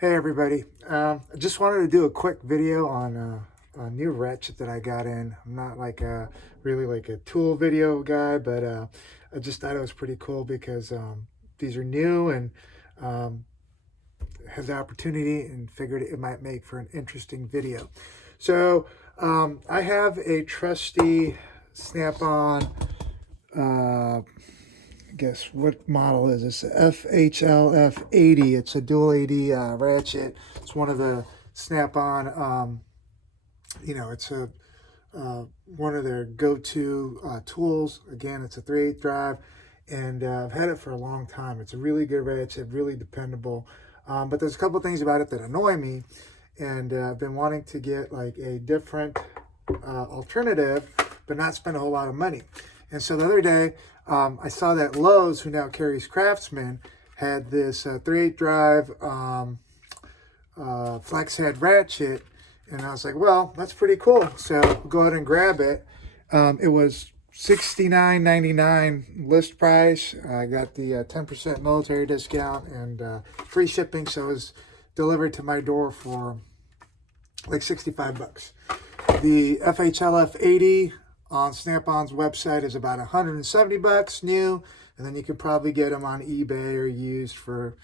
Hey everybody, I just wanted to do a quick video on a new Ratchet that I got in. I'm not like really like a tool video guy, but I just thought it was pretty cool because these are new and has the opportunity and figured it might make for an interesting video. So I have a trusty Snap On, guess what model is this? FHLF80. It's a dual AD ratchet. It's one of the Snap-on, it's a one of their go-to tools. Again, it's a 3/8 drive, and I've had it for a long time. It's a really good ratchet, really dependable. But there's a couple things about it that annoy me, and I've been wanting to get like a different alternative, but not spend a whole lot of money. And so the other day, I saw that Lowe's, who now carries Craftsman, had this 3/8 drive flex head ratchet, and I was like, well, that's pretty cool. So go ahead and grab it. It was $69.99 list price. I got the 10% military discount and free shipping, so it was delivered to my door for like 65 bucks. The FHLF80 on Snap-on's website is about 170 bucks new, and then you could probably get them on eBay or used for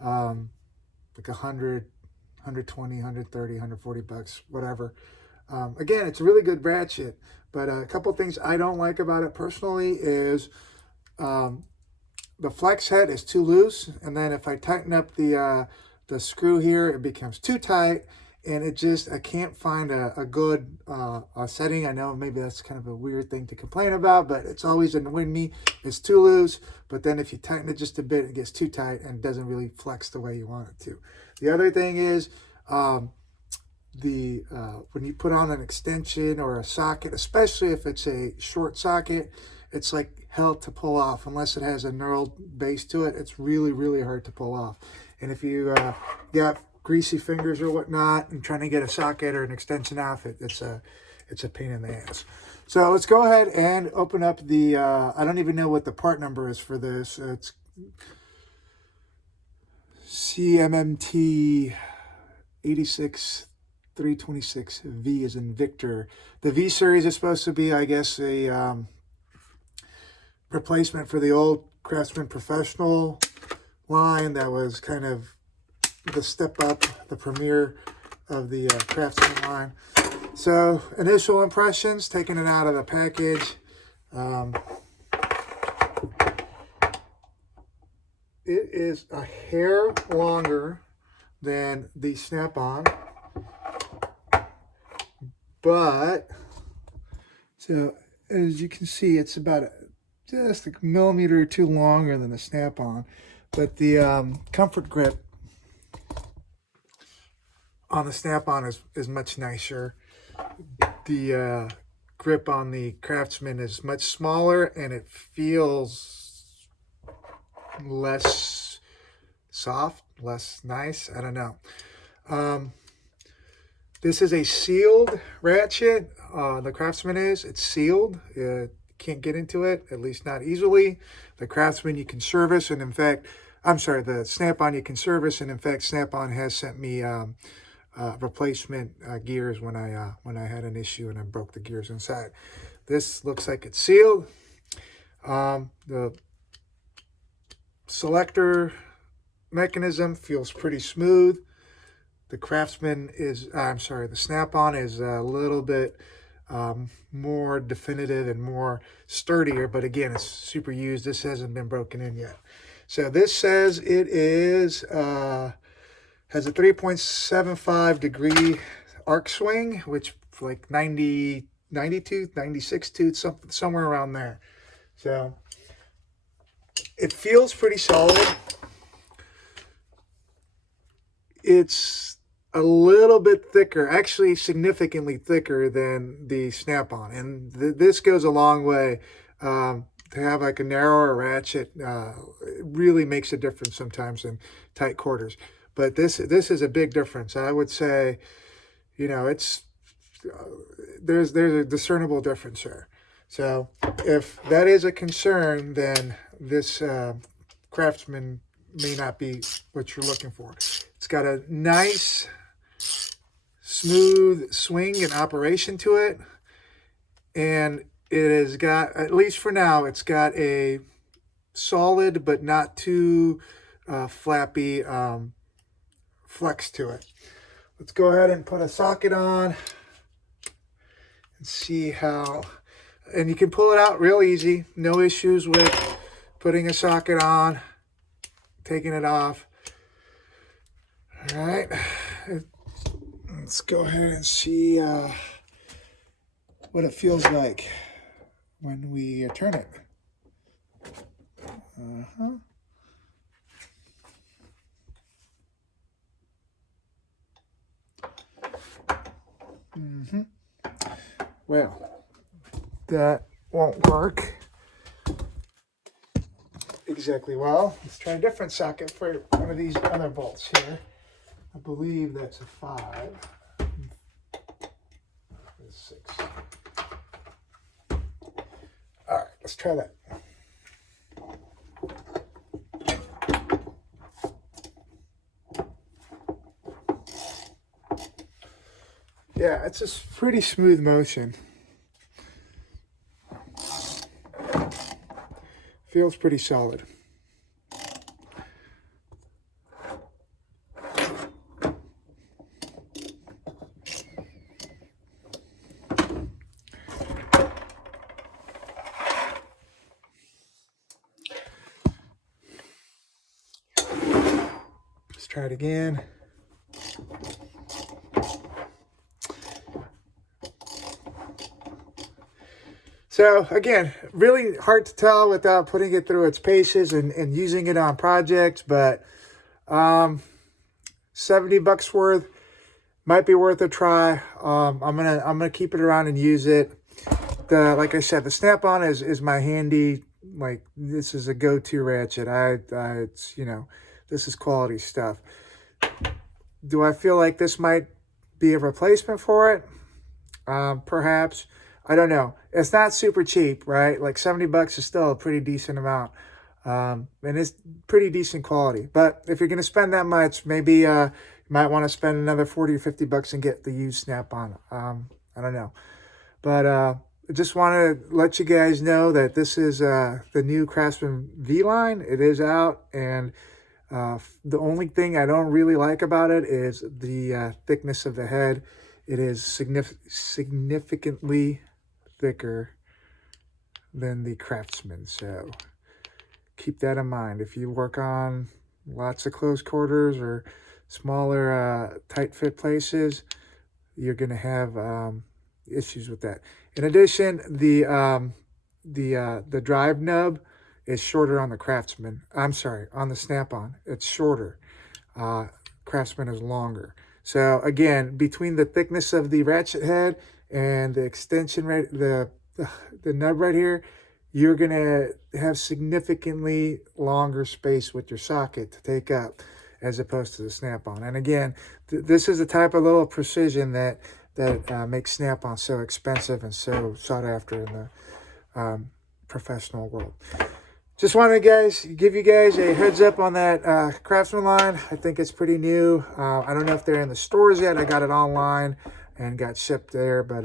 like 100, 120, 130, 140 bucks, whatever. Again, it's a really good ratchet, but a couple things I don't like about it personally is the flex head is too loose, and then if I tighten up the screw here, it becomes too tight. And it just, I can't find a good setting. I know maybe that's kind of a weird thing to complain about, but it's always annoyed me. It's too loose, but then if you tighten it just a bit, it gets too tight and doesn't really flex the way you want it to. The other thing is when you put on an extension or a socket, especially if it's a short socket, it's like hell to pull off. Unless it has a knurled base to it, it's really, really hard to pull off. And if you got greasy fingers or whatnot and trying to get a socket or an extension off it, it's a pain in the ass. So let's go ahead and open up the I don't even know what the part number is for this. It's CMMT86326V as in Victor. The V Series is supposed to be, I guess, a replacement for the old Craftsman Professional line that was kind of the step up, the premiere of the Craftsman line. So initial impressions, taking it out of the package. It is a hair longer than the Snap-on, but so as you can see, it's about just a millimeter or two longer than the Snap-on, but the comfort grip on the Snap-on is much nicer. The grip on the Craftsman is much smaller, and it feels less soft, less nice. I don't know. This is a sealed ratchet. The Craftsman it's sealed. Can't get into it, at least not easily. The Craftsman you can service, and in fact, I'm sorry, the Snap-on you can service, and in fact, Snap-on has sent me replacement gears when I had an issue and I broke the gears inside. This looks like it's sealed. The selector mechanism feels pretty smooth. The Craftsman is, the Snap-on is a little bit more definitive and more sturdier, but again, it's super used. This hasn't been broken in yet. So this says it is has a 3.75 degree arc swing, which like 90, 92, 96 tooth, somewhere around there. So it feels pretty solid. It's a little bit thicker, actually significantly thicker than the Snap-on. And this goes a long way. To have like a narrower ratchet it really makes a difference sometimes in tight quarters. But this is a big difference. I would say, it's there's a discernible difference there. So if that is a concern, then this Craftsman may not be what you're looking for. It's got a nice smooth swing and operation to it, and it has got, at least for now, it's got a solid but not too flappy flex to it. Let's go ahead and put a socket on and see how, and you can pull it out real easy. No issues with putting a socket on, taking it off. All right, let's go ahead and see what it feels like when we turn it. Well, that won't work exactly well. Let's try a different socket for one of these other bolts here. I believe that's a 5. It's 6. All right, let's try that. Yeah, it's a pretty smooth motion. Feels pretty solid. Let's try it again. So again, really hard to tell without putting it through its paces and using it on projects, but 70 bucks worth might be worth a try. I'm gonna keep it around and use it. Like I said, the Snap On is my handy, like, this is a go-to ratchet. It's, you know, this is quality stuff. Do I feel like this might be a replacement for it? Perhaps. I don't know. It's not super cheap, right? Like 70 bucks is still a pretty decent amount. And it's pretty decent quality. But if you're going to spend that much, maybe you might want to spend another 40 or 50 bucks and get the used Snap-on. I don't know. But I just want to let you guys know that this is the new Craftsman V line. It is out, and the only thing I don't really like about it is the thickness of the head. It is significantly thicker than the Craftsman, so keep that in mind. If you work on lots of close quarters or smaller tight fit places, you're going to have issues with that. In addition, the drive nub is shorter on the Craftsman. I'm sorry, on the Snap-on, it's shorter. Craftsman is longer. So again, between the thickness of the ratchet head and the extension right, the nub right here, you're gonna have significantly longer space with your socket to take up, as opposed to the Snap-on. And again, this is the type of little precision that makes Snap-on so expensive and so sought after in the professional world. Just wanted to give you guys a heads up on that Craftsman line. I think it's pretty new. I don't know if they're in the stores yet. I got it online and got shipped there. But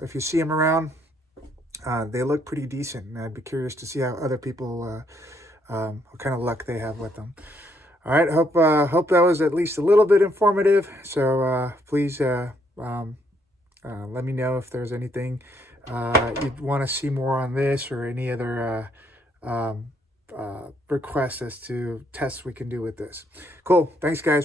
if you see them around, they look pretty decent. And I'd be curious to see how other people, what kind of luck they have with them. All right, hope that was at least a little bit informative. So please let me know if there's anything you'd want to see more on this, or any other requests as to tests we can do with this. Cool. Thanks, guys.